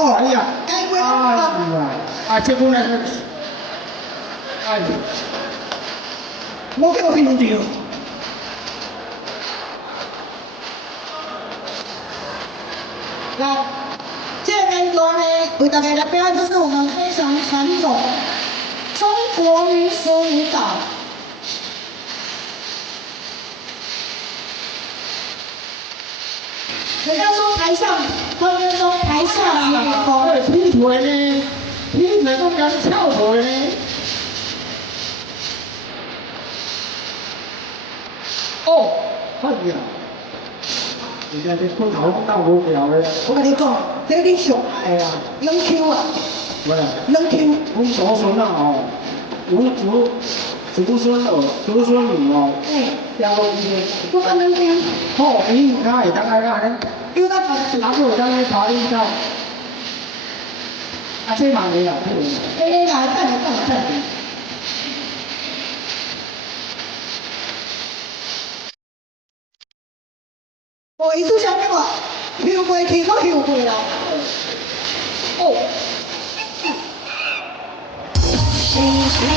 哦，哎呀，该过哎了。呀，啊，这姑娘是，哎，我叫平调。嗱，即係另外呢，為大家嘅表演都是我們非常傳統中國民俗舞蹈。人家說台上，他們說台下是舞蹈。劈腿呢，劈腿都敢跳腿呢。哦，哎呀，人家這骨頭咁無聊嘅。我跟你講，這啲上哎呀，兩 Q 啊，喂，兩 Q。我祖孫啊哦，祖孫哦，祖孫女哦，教伊我講兩 Q。好，伊家會當愛安尼，叫他跑哪有當咧跑伊走？啊，這嘛會啦，哎呀，等。我意思想咩話？跳過去都跳過啦。